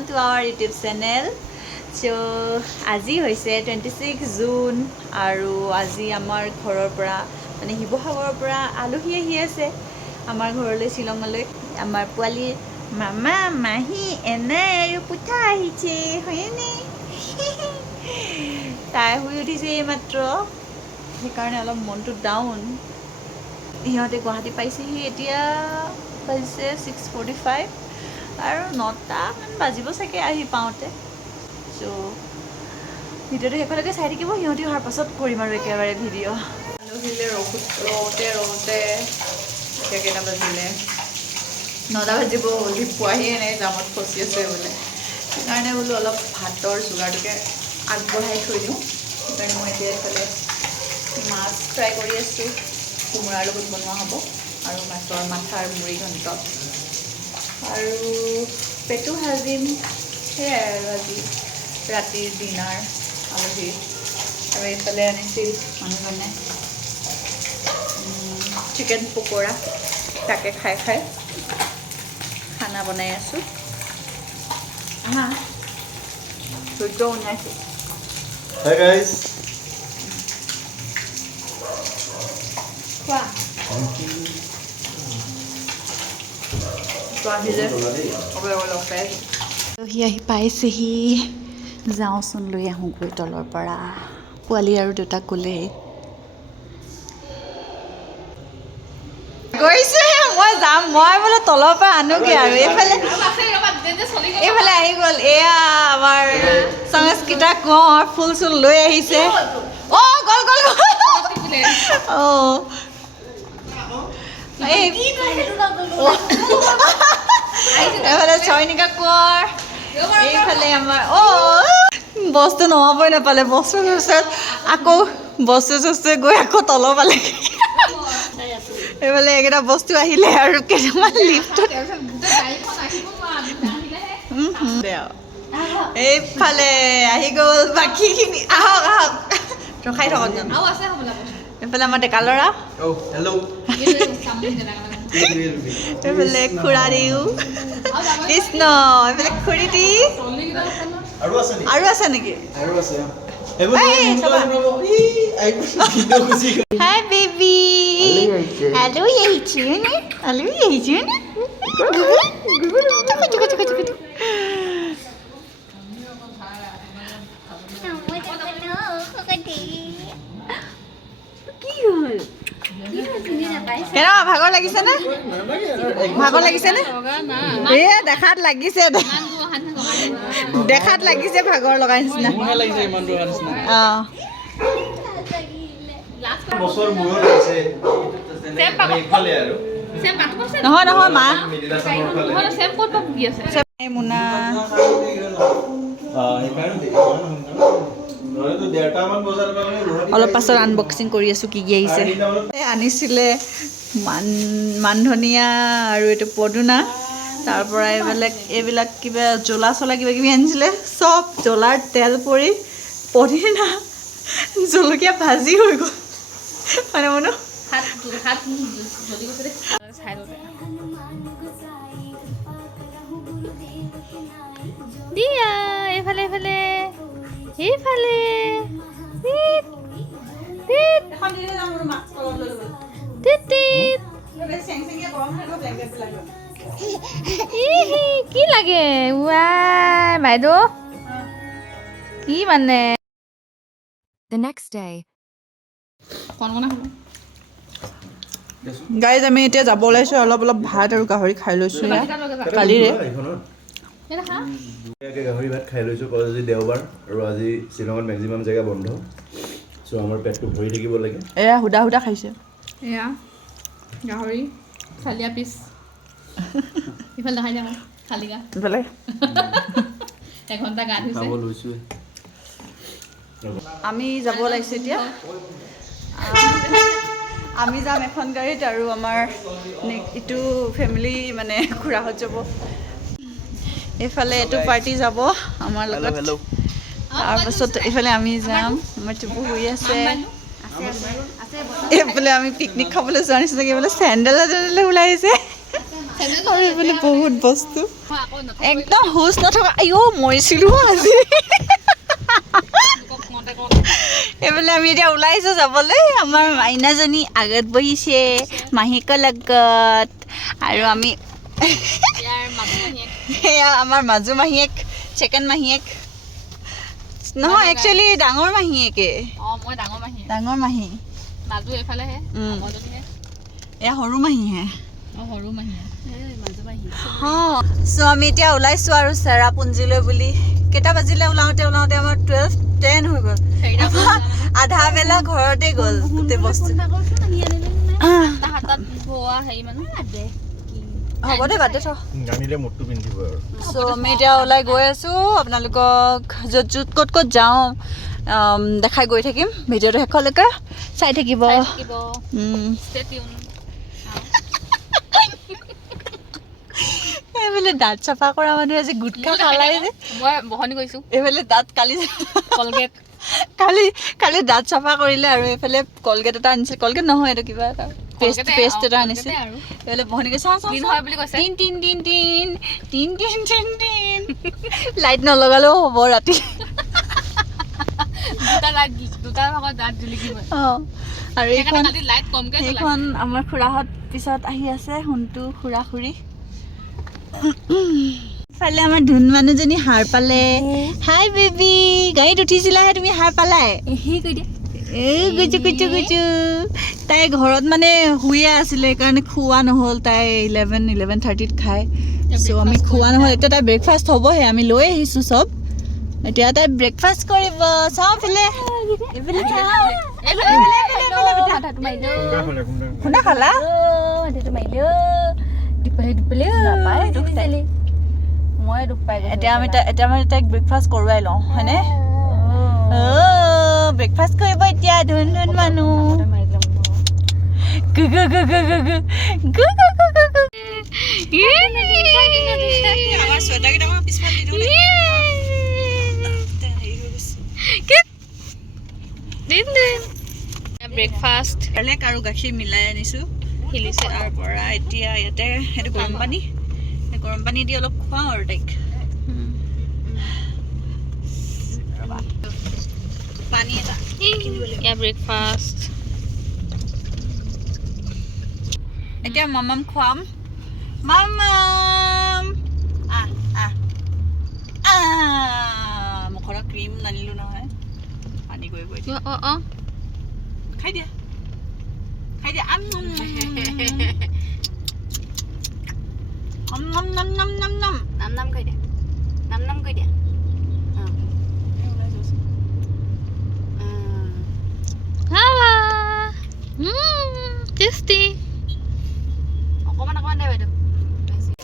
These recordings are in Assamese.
welcome to our YouTube channel. So আজি হৈছে 26 জুন আৰু আজি আমাৰ ঘৰৰ পৰা মানে শিৱসাগৰৰ পৰা আলহী আহি আছে আমাৰ ঘৰলৈ শিলঙলৈ আমাৰ পোৱালি মামা মাহী এনে আৰু পুঠা আহিছে হয়নে তাই শুই উঠিছে মাত্ৰ সেইকাৰণে অলপ মনটো ডাউন ইহঁতে গুৱাহাটী পাইছেহি এতিয়া বাজিছে 6:45 আৰু 9টামান বাজিব চাগে আহি পাওঁতে চ' ভিডিঅ'টো শেষলৈকে চাই থাকিব সিহঁতি অহাৰ পাছত কৰিম আৰু একেবাৰে ভিডিঅ' আলহীলৈ ৰওঁতে এতিয়া কেইটা বাজিলে 9টা বাজিব অলি পোৱাহিয়ে নাই জামত ফচি আছে বোলে সেইকাৰণে বোলো অলপ ভাতৰ যোগাৰটোকে আগবঢ়াই থৈ দিওঁ সেইকাৰণে মই এতিয়া এইফালে মাছ ফ্ৰাই কৰি আছোঁ কোমোৰাৰ লগত বনোৱা হ'ব আৰু মাছৰ মাথাৰ মুড়ি ঘণ্ট আৰু পেটু ভাজিম সেয়াই আৰু আজি ৰাতিৰ ডিনাৰ আলহী আৰু এইফালে আনিছিল মানুহজনে চিকেন পকৰা তাকে খাই খানা বনাই আছোঁ হা সূৰ্য উনাইছোঁ Hi guys. কোৱা সি আহি পাইছেহি যাওঁচোন লৈ আহোঁগৈ তলৰ পৰা পোৱালি আৰু দেউতাক গ'লেই গৈছোহে মই যাম মই বোলে তলৰ পৰা আনোগৈ আৰু এইফালে আহি গ'ল এয়া আমাৰ সংস্কৃতা কোঁৱৰ ফুল চুল লৈ আহিছে অঁ গ'ল অঁ এইফালে চয়নিকা কোঁৱৰ এইফালে আমাৰ বস্তু নমাবই নাপালে বস্তু চস্তুত আকৌ বস্তু গৈ আকৌ তলৰ পালে এইফালে এইকেইটা বস্তু আহিলে আৰু কেইটামান লিফ্টত এইফালে আহি গ'ল বাকীখিনি আহক ৰখাই থাকক এইফালে আমাৰ ডেকা ল'ৰা এইফালে খুৰা দিও কৃষ্ণ এইফালে খুৰী দি আৰু আছে নেকি হাই বেবি আলহী আহিছো নে কেনেকুৱা ভাগৰ লাগিছেনে দেখাত লাগিছে ভাগৰ লগা নিচিনা নহয় মা মুনা অলপ পাছত আনবক্সিং কৰি আছোঁ কি আহিছে আনিছিলে মান ধনিয়া আৰু এইটো পদুনা তাৰ পৰা এইবিলাক কিবা জ্বলা চলা কিবা কিবি আনিছিলে চব জ্বলাৰ তেল পৰি পদিনা জলকীয়া ভাজি হৈ গ'ল মানে মনো দিয়া এইফালে কি লাগে বাইদেউ কি মানে The next day. গাইজ আমি এতিয়া যাব ওলাইছোঁ অলপ ভাত আৰু গাহৰি খাই লৈছোঁ কালিৰে গাহৰি ভাত খাই লৈছোঁ আজি দেওবাৰ আৰু আজি শ্বিলঙত মেক্সিমাম জেগা বন্ধ চ' আমাৰ পেটটো ভৰি থাকিব লাগে এয়া সুদা খাইছে এয়া গাহৰি চালিয়া পিচ ইফালে দেখাই দিয়া খালিগা ইফালে এঘণ্টা গা ধুইছে খাব লৈছোঁ আমি যাব ওলাইছোঁ এতিয়া আমি যাম এখন গাড়ীত আৰু আমাৰ ইটো ফেমিলি মানে খুৰাহঁত যাব এইফালে এইটো পাৰ্টি যাব আমাৰ লগত তাৰপাছত এইফালে আমি যাম আমাৰ টিপু শুই আছে এইফালে আমি পিকনিক খাবলৈ যোৱাৰ নিচিনাকৈ বোলে চেণ্ডেল ওলাই আহিছে আৰু এইফালে বহুত বস্তু আকৌ নথকা একদম হুচ নথকা আইঅ মৰিছিলোঁ আজি এইফালে আমি এতিয়া ওলাইছোঁ যাবলৈ আমাৰ মাইনাজনী আগত বহিছে মাহীকৰ লগত আৰু আমি ইয়াৰ মামীয়ে সেয়া আমাৰ মাজু মাহীয়েক ছেকেণ্ড মাহীয়েক নহয় একচুৱেলি ডাঙৰ মাহীয়েকে মই ডাঙৰ মাহী ডাঙৰ মাহী মাজু এইফালেহে মাজনীহে এয়া সৰু মাহীহে সৰু মাহী মাজু মাহী চ' আমি এতিয়া ওলাইছোঁ আৰু চেৰাপুঞ্জীলৈ বুলি কেইটা বাজিলে ওলাওঁতে আমাৰ 12:10 হৈ গ'ল আধা বেলা ঘৰতে গ'ল গোটেই বস্তু হাতত ভোৱা হেৰি মানে হ'ব দে বাদ দে থ জানিলে মোৰটো পিন্ধিব আৰু চ' আমি এতিয়া ওলাই গৈ আছোঁ আপোনালোকক য'ত ক'ত যাওঁ দেখাই গৈ থাকিম ভিডিঅ'টো শেষলৈকে চাই থাকিব ষ্টে টিউন এইফালে দাঁত চাফা কৰা মানুহ আজি গুটখা খালাই যে মই বহনি গৈছোঁ এইফালে দাঁত কালি দাঁত চাফা কৰিলে আৰু এইফালে কলগেট এটা আনিছে কলগেট নহয় এইটো কিবা এটা পেষ্ট এটা আনিছে এইফালে বহনি গৈছে লাইট নলগালেও হ'ব ৰাতি আৰু এইখন আমাৰ খুৰাহঁত পিছত আহি আছে সোণটো খুৰা খুৰী ফালে আমাৰ ধুন মানুহজনী হাৰ পালে হাই বেবি গাড়ীত উঠিছিলাহে তুমি হাৰ পালাই গুচু তাই ঘৰত মানে শুয়ে আছিলে সেইকাৰণে খোৱা নহ'ল তাই 11:30 খায় চ' আমি খোৱা নহ'ল এতিয়া তাই ব্ৰেকফাষ্ট হ'বহে আমি লৈ আহিছোঁ চব এতিয়া তাই ব্ৰেকফাষ্ট কৰিব চাওঁ ফেলে খুন্দা খালা এতিয়া আমি তাইক ব্ৰেকফাষ্ট কৰোৱাই লওঁ হয়নে ব্ৰেকফাষ্ট কৰিব এতিয়া ধুন মানুহ ব্ৰেকফাষ্ট বেলেগ আৰু গাখীৰ মিলাই আনিছোঁ হিলিছে তাৰ পৰা এতিয়া ইয়াতে সেইটো গৰম পানী দি অলপ খুৱাওঁ আৰু তাইক পানী এটা ব্ৰেকফাষ্ট এতিয়া মামাম খুৱাম মামাম মুখৰ ক্ৰীম নানিলোঁ নহয় পানী গৈ খাই দিয়া নাম কৈ দিয়া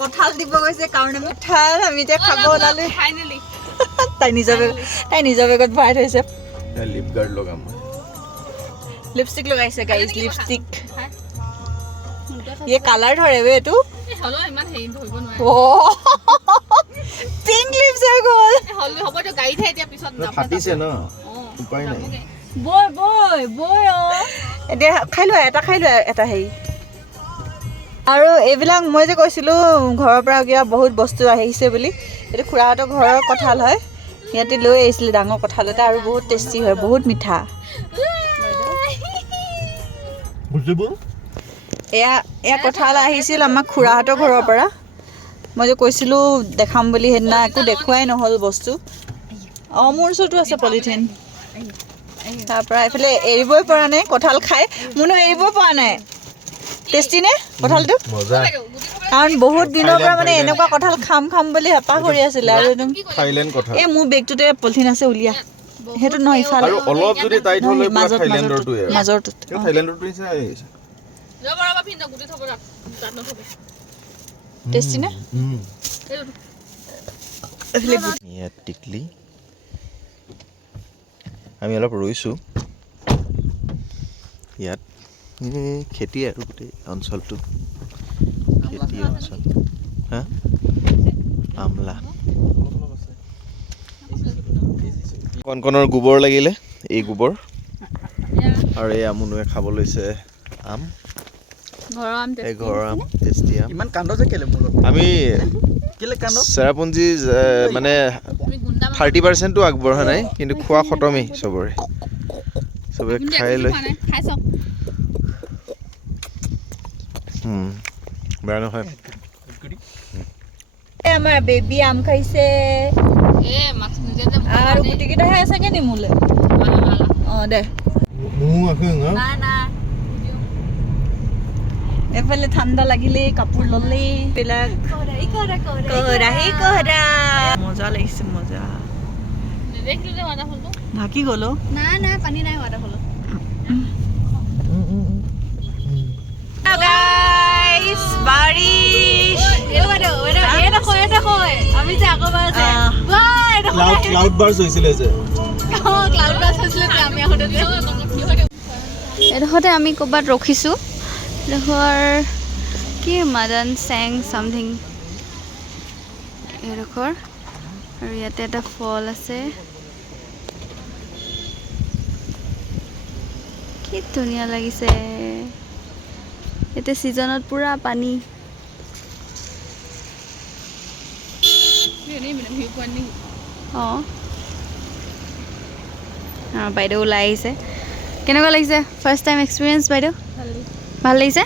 কঁঠাল দিব গৈছে কাৰণ কঁঠাল আমি এতিয়া খাব ওলালো তাই নিজৰ বেগত ভৰাই থৈছে লিপ গাৰ্ড লগাম লিপষ্টিক লগাইছে গাইজ লিপষ্টিক ये कलर ধৰে বে এটো হলো ইমান হেৰি ধৰিব নোৱাৰে ও পিংক লিপস হৈ গ'ল হলো হ'ব তো গাড়ী থে এতিয়া পিছত ফাটিছে ন উপায় নাই বই এতিয়া খাই লোৱা এটা হেৰি আৰু এইবিলাক মই যে কৈছিলোঁ ঘৰৰ পৰা কিবা বহুত বস্তু আহিছে বুলি এইটো খুৰাহঁতৰ ঘৰৰ কঁঠাল হয় ইয়াতে লৈ আহিছিলে ডাঙৰ কঁঠাল এটা আৰু বহুত টেষ্টি হয় বহুত মিঠা এয়া কঁঠাল আহিছিল আমাৰ খুৰাহঁতৰ ঘৰৰ পৰা মই যে কৈছিলোঁ দেখাম বুলি সেইদিনা একো দেখুৱাই নহ'ল বস্তু মোৰ ওচৰতো আছে পলিথিন তাৰ পৰা এইফালে এৰিবই পৰা নাই কঁঠাল খাই মোনো এৰিবই পৰা নাই টেষ্টি নে কঁঠালটো কাৰণ বহুত দিনৰ পৰা মানে এনেকুৱা কঁঠাল খাম বুলি হেঁপাহ কৰি আছিলে আৰু একদম থাইলেণ্ড কঁঠাল এই মোৰ বেগটোতে পলিথিন আছে উলিয়া সেইটো নহয় ইফালে আৰু অলপ যদি টাইট হ'লে পুৰা থাইলেণ্ডৰটোৱে মাজৰটোত থাইলেণ্ডৰটো নিচিনা আহিছে টেষ্টি নে ইয়াত টিকলি আমি অলপ ৰৈছোঁ ইয়াত খেতি আৰু গোটেই অঞ্চলটো খেতি অঞ্চল হা আমলা কণকণৰ গোবৰ লাগিলে এই গোবৰ আৰু এই আমুনুৱে খাব লৈছে আম ঘৰৰ আম এই ঘৰৰ আম টেষ্টি আম ইমান কান্দ যে কেলে মূলত আমি কেলে কান্দ চেৰাপুঞ্জী মানে 30%টো আগবঢ়া নাই কিন্তু খোৱা খতমেই চবৰে চবে খাই লৈ খাই চাওক বেয়া নহয় আমাৰ বেবী আম খাইছে মাছ নিজে যে আৰু গুটিকেইটাহে আছেগে নি মোলে অঁ দে নাই নাই এফালে ঠাণ্ডা লাগিলে কাপোৰ ল'লে বিলাক মজা লাগিছে মজা নেদেখিলো যে ৱাটাৰফলটো ঢাকি গ'লো নাই নাই পানী নাই ৱাটাৰফলত গাইস বাৰিশ আমি যে আগৰবাৰ যে ক্লাউড বাৰ্ছ হৈছিলে যে ক্লাউড বাছ হৈছিলে যে আমি আহোঁতে এডোখৰতে আমি ক'ৰবাত ৰখিছোঁ এডোখৰ কি মাদান চেং চামথিং এডোখৰ আৰু ইয়াতে এটা ফল আছে কি ধুনীয়া লাগিছে এতিয়া ছিজনত পুৰা পানী অঁ বাইদেউ ওলাই আহিছে কেনেকুৱা লাগিছে ফাৰ্ষ্ট টাইম এক্সপিৰিয়েঞ্চ বাইদেউ ভাল লাগিছে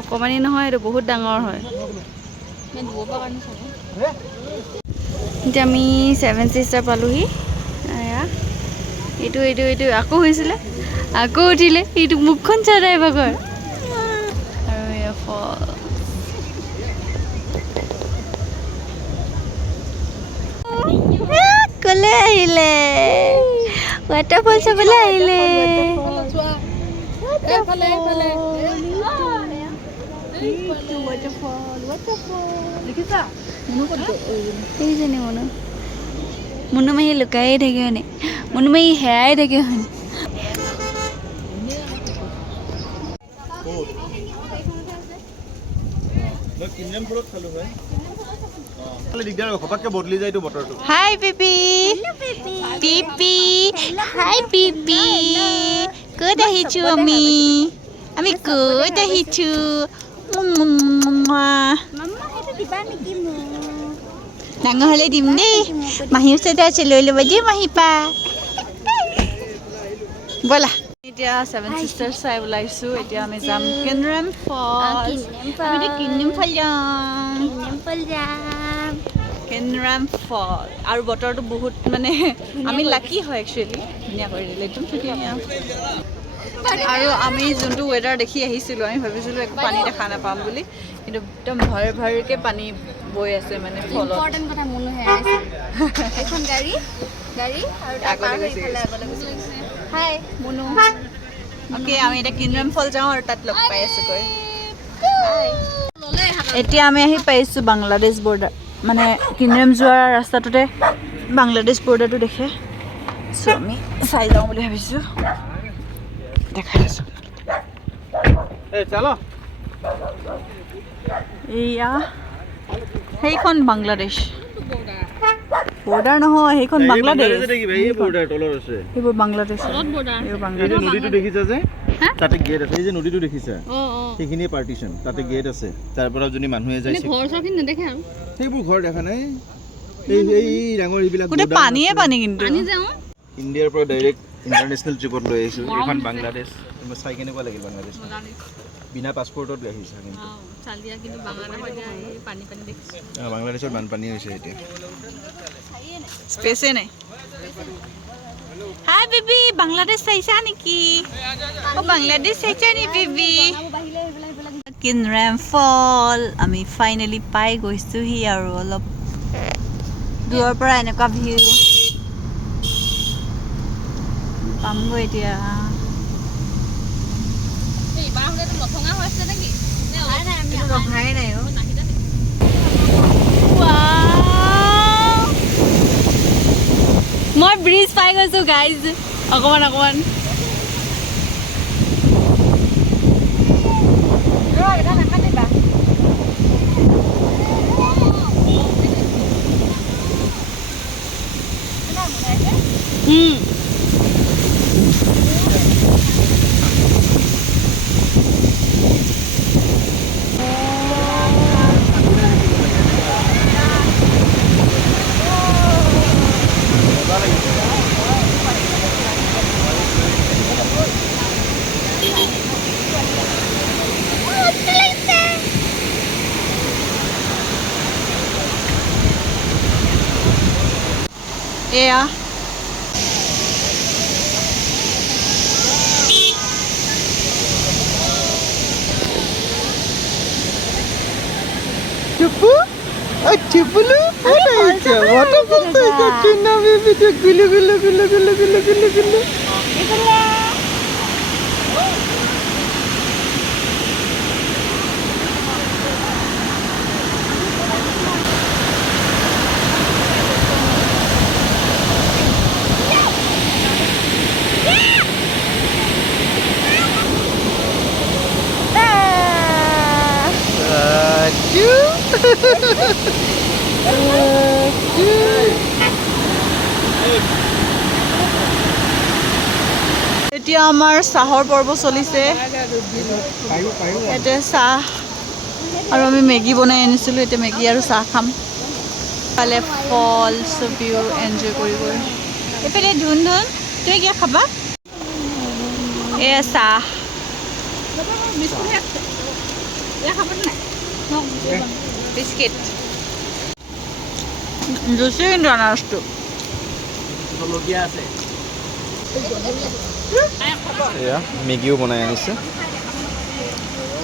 অকণমানি নহয় এইটো বহুত ডাঙৰ হয় এতিয়া আমি 7 ছিষ্টাৰ পালোহি এয়া এইটো এইটো এইটো আকৌ হৈছিলে আকৌ উঠিলে এইটো মুখখন চৰাই ভাগৰ আৰু এয়া ফল ক'লে আহিলে ৱাটাৰফল চাবলৈ আহিলে এইজনী মুনু মাহী লুকাই থাকে মানে মুনু মাহী হেৰাই থাকে মানে দিগদাৰ ঘপককৈ বদলি যায় এইটো বতৰটো হাই পিপি পিপি হাই পিপি ক'ত আহিছোঁ আমি ক'ত আহিছোঁ ডাঙৰ হ'লে দিম দেই মাহীৰ ওচৰতে আছে লৈ ল'ব দেই মাহীপা ব'লা এতিয়া 7 ছিষ্টাৰ চাই ওলাইছোঁ এতিয়া আমি যাম কিনৰেম ফল আমি কিনৰেম ফল যাম কিনৰেম ফল আৰু বতৰটো বহুত মানে আমি লাকি হয় একচুৱেলি ধুনীয়া কৰি দিলে একদম ধুনীয়া আৰু আমি যোনটো ৱেডাৰ দেখি আহিছিলোঁ আমি ভাবিছিলোঁ একো পানী দেখা নাপাম বুলি কিন্তু একদম ভৰকৈ পানী বৈ আছে মানে ফলত হাই মুনু অ'কে আমি এতিয়া কিনৰেম ফল যাওঁ আৰু তাত লগ পাই আছোঁ গৈ এতিয়া আমি আহি পাইছোঁ বাংলাদেশ বৰ্ডাৰ মানে কিনৰেম যোৱাৰ ৰাস্তাটোতে বাংলাদেশ বৰ্ডাৰটো দেখে চ' আমি চাই যাওঁ বুলি ভাবিছোঁ দেখাই আছোঁ এয়া সেইখন বাংলাদেশ বৰ্ডাৰ নহয় সেইখন বাংলাদেশ সেইবোৰ বাংলাদেশ নদীটো দেখিছা যে তাতে গেট আছে এই যে নদীটো দেখিছা সেইখিনিয়ে পাৰ্টিশ্যন তাতে গেট আছে তাৰ পৰা যদি মানুহে যায় সেইবোৰ ঘৰ দেখা নাই এই ডাঙৰ এইবিলাক গোটেই পানীয়ে পানী কিন্তু ইণ্ডিয়াৰ পৰা ডাইৰেক্ট ইণ্টাৰনেশ্যনেল ট্ৰিপত লৈ আহিছোঁ এইখন বাংলাদেশ তোমাৰ চাই কেনেকুৱা লাগিল বাংলাদেশ বিনা পাছপৰ্টত আহিছা কিন্তু বাংলাদেশত বানপানী হৈছে এতিয়া স্পেচে নাই হাই বেবি বাংলাদেশ চাইছা নেকি বাংলাদেশ চাইছা নি বেবি কিনৰেম ফল আমি ফাইনেলি পাই গৈছোঁহি আৰু অলপ দূৰৰ পৰা এনেকুৱা ভিউ পামগৈ এতিয়া ৰখাই নাই মই ব্ৰিজ পাই গৈছোঁ গাইজ অকণমান এয়া Tipu? Tipulu? Waterfall to China, baby. Gulu. এতিয়া আমাৰ চাহৰ পৰ্ব চলিছে ইয়াতে চাহ আৰু আমি মেগী বনাই আনিছিলোঁ এতিয়া মেগী আৰু চাহ খাম ফালে ফলছ ভিউ এনজয় কৰি এইফালে ধুন তুমি কিয় খাবা এয়া চাহ বিস্কিট জুচি কিন্তু আনাৰসটো এয়া মেগীও বনাই আনিছে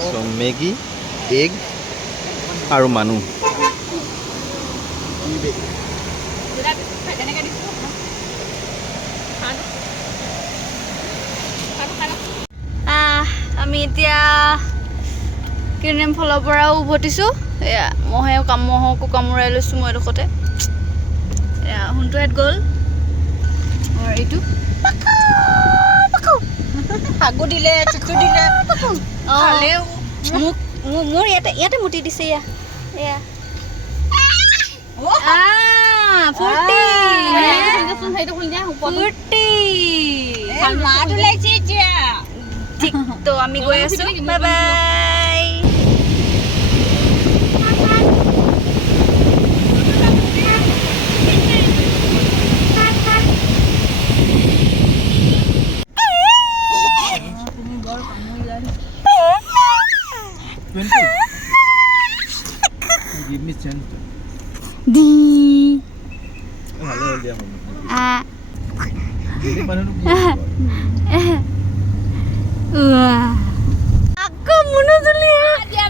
চ' মেগী এগ আৰু মানুহ আমি এতিয়া কিৰনেম ফলৰ পৰাও উভতিছোঁ এয়া মহকো কামোৰাই লৈছোঁ মই এডোখৰতে এয়া সোণটোহেঁত গ'ল আৰু এইটো হাগু দিলে চুচু দিলে খালেও মোৰ ইয়াতে মুতি দিছে এয়া ফুৰ্তি ঠিক তো আমি গৈ আছো bye bye Give me chance. দি ভালে হ'ল দিয়া মই আ বেলেগ মানুহনো কি আকৌ মনো জলি দিয়া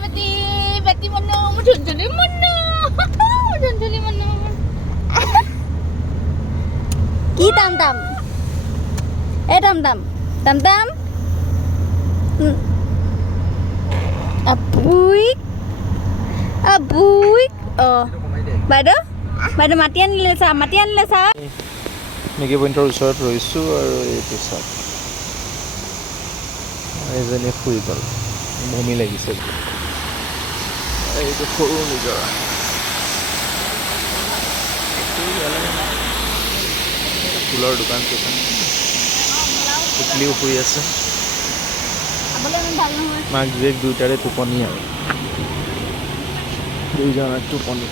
বেটি মনো মুঝলি মনো কি টাম এ টাম আপুই বাইদেউ মাতি আনিলে চা মেগী পইণ্টৰ ওচৰত ৰৈছোঁ আৰু এইটো চাওক এজনীয়ে শুই গ'ল বমি লাগিছে এইটো সৰু নিজৰা ফুলৰ দোকান পুতলিও শুই আছে মাক জীয়েক দুয়োটাৰে টোপনি আৰু দুইজনৰ টোপনি